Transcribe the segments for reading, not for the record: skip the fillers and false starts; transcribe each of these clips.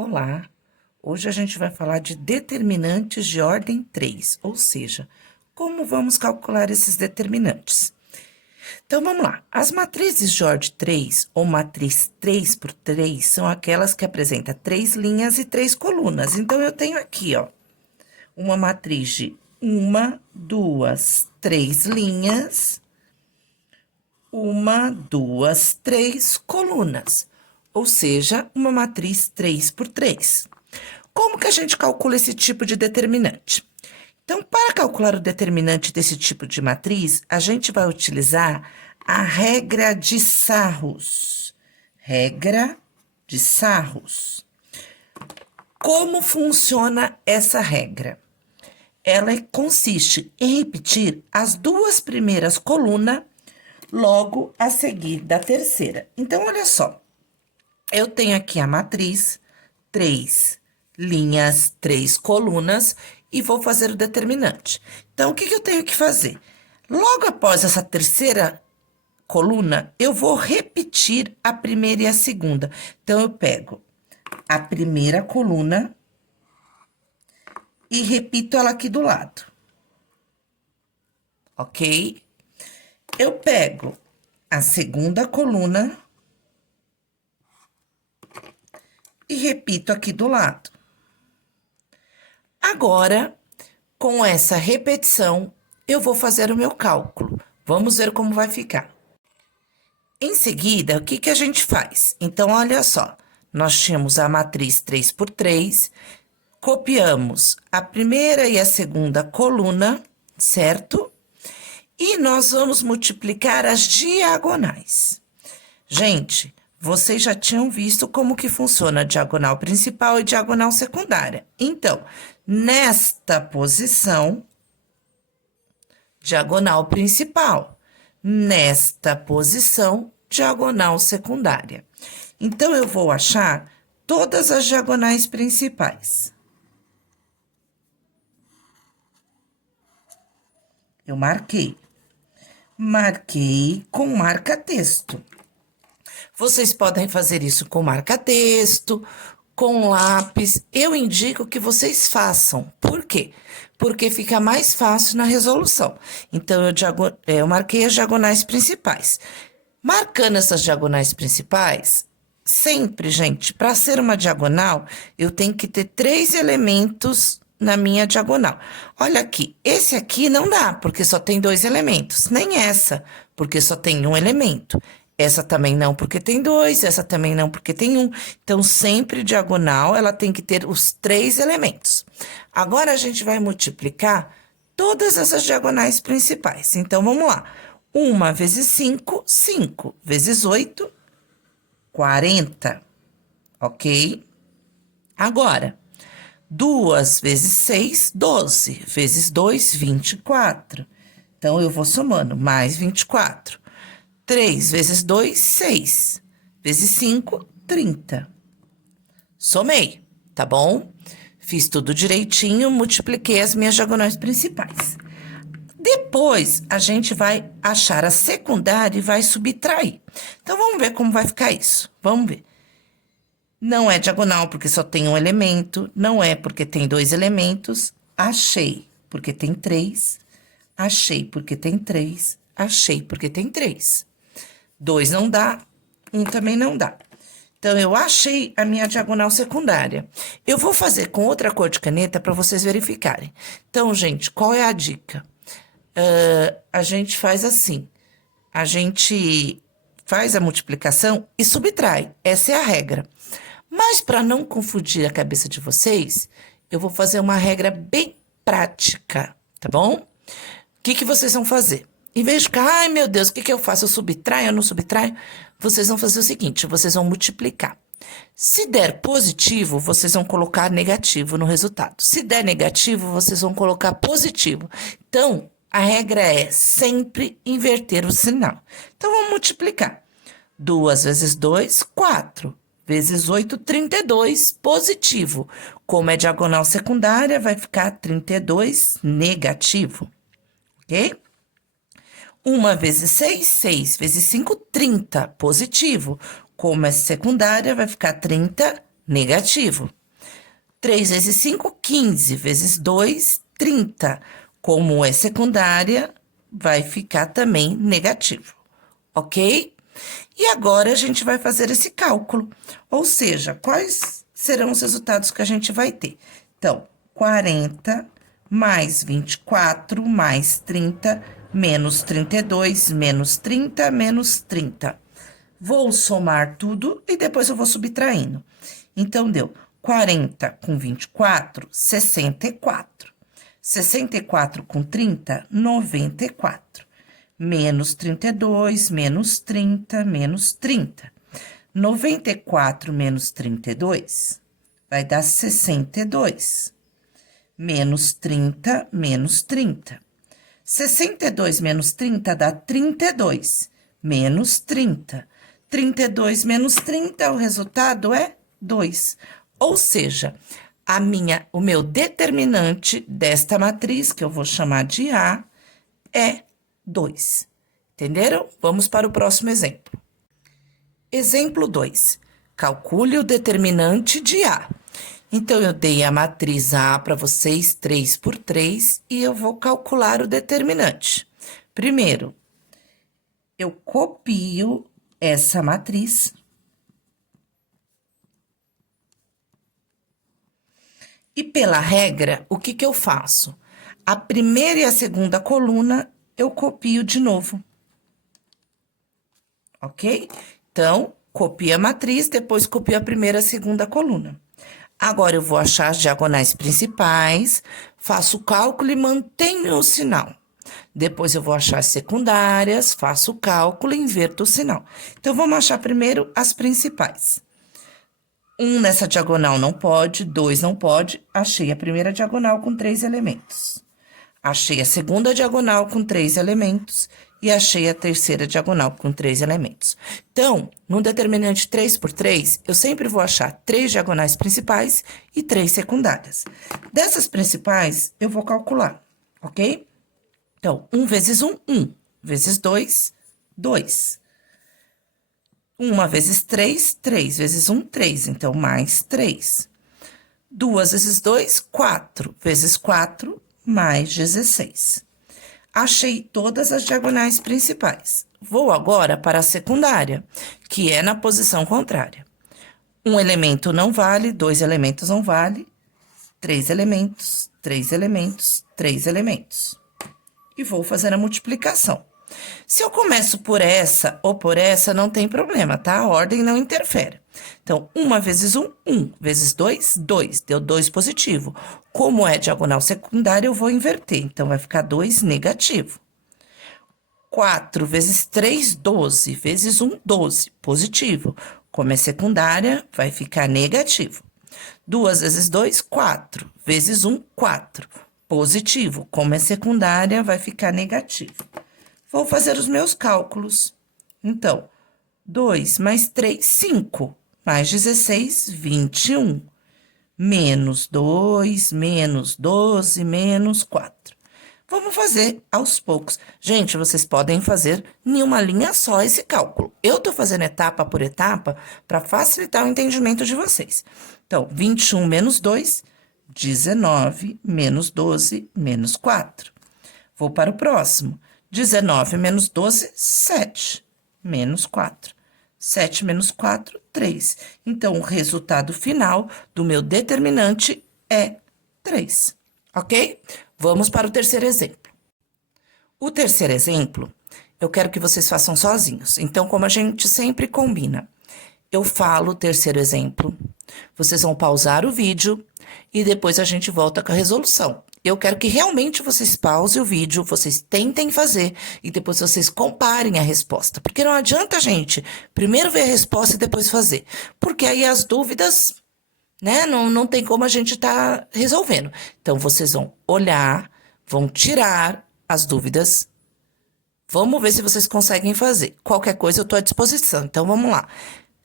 Olá, hoje a gente vai falar de determinantes de ordem 3, ou seja, como vamos calcular esses determinantes. Então, vamos lá. As matrizes de ordem 3, ou matriz 3 por 3, são aquelas que apresentam 3 linhas e 3 colunas. Então, eu tenho aqui, ó, uma matriz de 1, 2, 3 linhas, 1, 2, 3 colunas, ou seja, uma matriz 3 por 3. Como que a gente calcula esse tipo de determinante? Então, para calcular o determinante desse tipo de matriz, a gente vai utilizar a regra de Sarrus. Regra de Sarrus. Como funciona essa regra? Ela consiste em repetir as duas primeiras colunas logo a seguir da terceira. Então, olha só. Eu tenho aqui a matriz, 3 linhas, 3 colunas, e vou fazer o determinante. Então, o que eu tenho que fazer? Logo após essa terceira coluna, eu vou repetir a primeira e a segunda. Então, eu pego a primeira coluna e repito ela aqui do lado. Ok? Eu pego a segunda coluna e repito aqui do lado. Agora, com essa repetição, eu vou fazer o meu cálculo. Vamos ver como vai ficar. Em seguida, o que a gente faz? Então, olha só, nós tínhamos a matriz 3 por 3, copiamos a primeira e a segunda coluna, certo? E nós vamos multiplicar as diagonais. Gente, vocês já tinham visto como que funciona a diagonal principal e diagonal secundária. Então, nesta posição, diagonal principal. Nesta posição, diagonal secundária. Então, eu vou achar todas as diagonais principais. Eu marquei. Marquei com marca-texto. Vocês podem fazer isso com marca-texto, com lápis. Eu indico que vocês façam. Por quê? Porque fica mais fácil na resolução. Então, eu marquei as diagonais principais. Marcando essas diagonais principais, sempre, gente, para ser uma diagonal, eu tenho que ter 3 elementos na minha diagonal. Olha aqui, esse aqui não dá, porque só tem 2 elementos. Nem essa, porque só tem um elemento. Essa também não, porque tem 2, essa também não, porque tem 1. Então, sempre diagonal, ela tem que ter os 3 elementos. Agora, a gente vai multiplicar todas essas diagonais principais. Então, vamos lá. 1 vezes 5, 5. Vezes 8, 40. Ok? Agora, 2 vezes 6, 12. Vezes 2, 24. Então, eu vou somando, mais 24. 3 vezes 2, 6. Vezes 5, 30. Somei, tá bom? Fiz tudo direitinho, multipliquei as minhas diagonais principais. Depois, a gente vai achar a secundária e vai subtrair. Então, vamos ver como vai ficar isso. Vamos ver. Não é diagonal porque só tem um elemento, não é porque tem 2 elementos. Achei porque tem 3. Achei porque tem 3. Achei porque tem 3. 2 não dá, 1 também não dá. Então, eu achei a minha diagonal secundária. Eu vou fazer com outra cor de caneta para vocês verificarem. Então, gente, qual é a dica? A gente faz assim. A gente faz a multiplicação e subtrai. Essa é a regra. Mas, para não confundir a cabeça de vocês, eu vou fazer uma regra bem prática, tá bom? O que vocês vão fazer? Em vez de ficar, ai meu Deus, o que eu faço? Eu subtraio, eu não subtraio? Vocês vão fazer o seguinte, vocês vão multiplicar. Se der positivo, vocês vão colocar negativo no resultado. Se der negativo, vocês vão colocar positivo. Então, a regra é sempre inverter o sinal. Então, vamos multiplicar. 2 vezes 2, 4. Vezes 8, 32, positivo. Como é diagonal secundária, vai ficar 32 negativo. Ok? 1 vezes 6, 6. Vezes 5, 30, positivo. Como é secundária, vai ficar 30 negativo. 3 vezes 5, 15, vezes 2, 30. Como é secundária, vai ficar também negativo, ok? E agora, a gente vai fazer esse cálculo, ou seja, quais serão os resultados que a gente vai ter? Então, 40 mais 24 mais 30 menos 32 menos 30 menos 30. Vou somar tudo e depois eu vou subtraindo. Então, deu 40 com 24, 64. 64 com 30, 94. Menos 32, menos 30, menos 30. 94 menos 32 vai dar 62. Menos 30, menos 30. 62 menos 30 dá 32. Menos 30. 32 menos 30, o resultado é 2. Ou seja, o meu determinante desta matriz, que eu vou chamar de A, é 2. Entenderam? Vamos para o próximo exemplo. Exemplo 2. Calcule o determinante de A. Então, eu dei a matriz A para vocês, 3 por 3, e eu vou calcular o determinante. Primeiro, eu copio essa matriz. E pela regra, o que eu faço? A primeira e a segunda coluna, eu copio de novo. Ok? Então, copio a matriz, depois copio a primeira e a segunda coluna. Agora, eu vou achar as diagonais principais, faço o cálculo e mantenho o sinal. Depois, eu vou achar as secundárias, faço o cálculo e inverto o sinal. Então, vamos achar primeiro as principais. 1 nessa diagonal não pode, 2 não pode. Achei a primeira diagonal com 3 elementos. Achei a segunda diagonal com 3 elementos. E achei a terceira diagonal com 3 elementos. Então, no determinante 3 por 3, eu sempre vou achar 3 diagonais principais e 3 secundárias. Dessas principais, eu vou calcular, ok? Então, 1 vezes 1, 1. Vezes 2, 2. 1 vezes 3, 3 vezes 1, 3. Então, mais 3. 2 vezes 2, 4. Vezes 4, mais 16. Achei todas as diagonais principais. Vou agora para a secundária, que é na posição contrária. 1 elemento não vale, 2 elementos não vale, 3 elementos, 3 elementos, 3 elementos. E vou fazer a multiplicação. Se eu começo por essa ou por essa, não tem problema, tá? A ordem não interfere. Então, 1 vezes 1, 1. Vezes 2, 2. Deu 2 positivo. Como é diagonal secundária, eu vou inverter. Então, vai ficar 2 negativo. 4 vezes 3, 12. Vezes 1, 12. Positivo. Como é secundária, vai ficar negativo. 2 vezes 2, 4. Vezes 1, 4. Positivo. Como é secundária, vai ficar negativo. Vou fazer os meus cálculos. Então, 2 mais 3, 5. Mais 16, 21. Menos 2, menos 12, menos 4. Vamos fazer aos poucos. Gente, vocês podem fazer em uma linha só esse cálculo. Eu tô fazendo etapa por etapa para facilitar o entendimento de vocês. Então, 21 menos 2, 19, menos 12, menos 4. Vou para o próximo. 19 menos 12, 7. Menos 4. 7 menos 4, 3. Então, o resultado final do meu determinante é 3. Ok? Vamos para o terceiro exemplo. O terceiro exemplo, eu quero que vocês façam sozinhos. Então, como a gente sempre combina, eu falo o terceiro exemplo, vocês vão pausar o vídeo e depois a gente volta com a resolução. Eu quero que realmente vocês pausem o vídeo, vocês tentem fazer e depois vocês comparem a resposta. Porque não adianta, gente, primeiro ver a resposta e depois fazer. Porque aí as dúvidas, né, não tem como a gente tá resolvendo. Então, vocês vão olhar, vão tirar as dúvidas. Vamos ver se vocês conseguem fazer. Qualquer coisa eu tô à disposição. Então, vamos lá.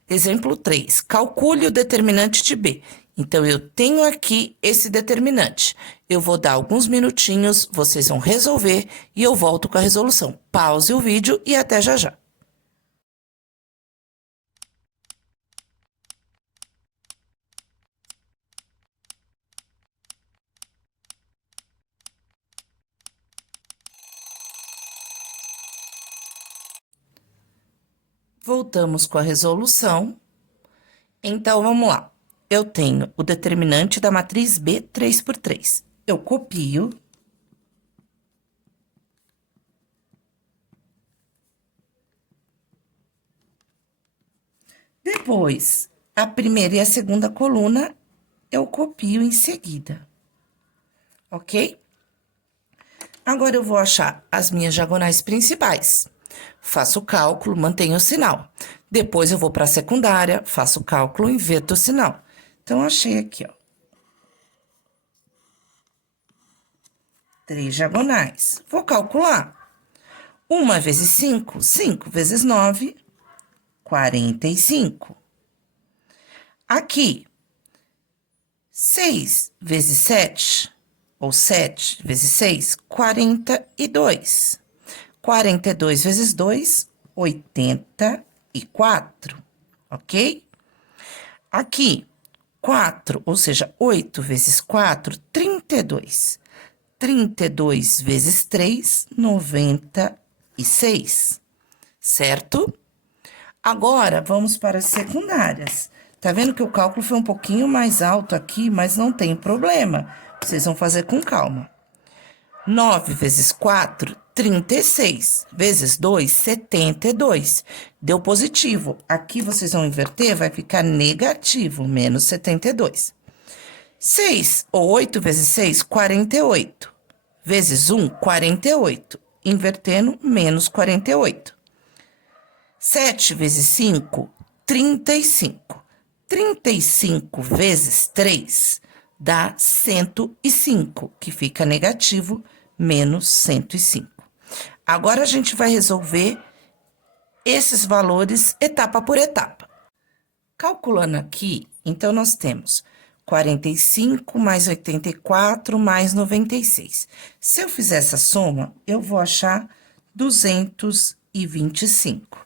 Exemplo 3. Calcule o determinante de B. Então, eu tenho aqui esse determinante. Eu vou dar alguns minutinhos, vocês vão resolver e eu volto com a resolução. Pause o vídeo e até já já. Voltamos com a resolução. Então, vamos lá. Eu tenho o determinante da matriz B 3 por 3. Eu copio. Depois, a primeira e a segunda coluna, eu copio em seguida. Ok? Agora, eu vou achar as minhas diagonais principais. Faço o cálculo, mantenho o sinal. Depois, eu vou para a secundária, faço o cálculo, inverto o sinal. Então, achei aqui, ó. 3 diagonais. Vou calcular. 1 vezes 5, 5 vezes 9, 45. Aqui, 6 vezes 7, ou 7 vezes 6, 42. 42 vezes 2, 84, ok? Aqui, 4, ou seja, 8 vezes 4, 32. 32 vezes 3, 96, certo? Agora, vamos para as secundárias. Tá vendo que o cálculo foi um pouquinho mais alto aqui, mas não tem problema. Vocês vão fazer com calma. 9 vezes 4, 36. Vezes 2, 72. Deu positivo. Aqui vocês vão inverter, vai ficar negativo, menos 72. 6 ou 8 vezes 6, 48. Vezes 1, 48. Invertendo, menos 48. 7 vezes 5, 35. 35 vezes 3 dá 105, que fica negativo, menos 105. Agora, a gente vai resolver esses valores etapa por etapa. Calculando aqui, então, nós temos 45 mais 84 mais 96. Se eu fizer essa soma, eu vou achar 225.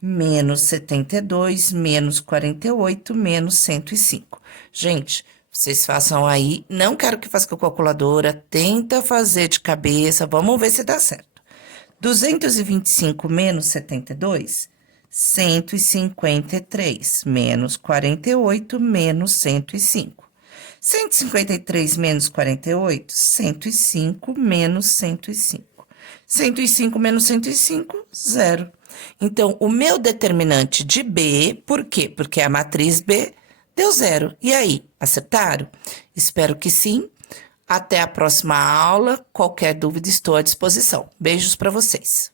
Menos 72, menos 48, menos 105. Gente, vocês façam aí. Não quero que faça com a calculadora. Tenta fazer de cabeça. Vamos ver se dá certo. 225 menos 72, 153. Menos 48, menos 105. 153 menos 48, 105 menos 105. 105 menos 105, 0. Então, o meu determinante de B, por quê? Porque a matriz B deu 0. E aí, acertaram? Espero que sim. Até a próxima aula. Qualquer dúvida, estou à disposição. Beijos para vocês.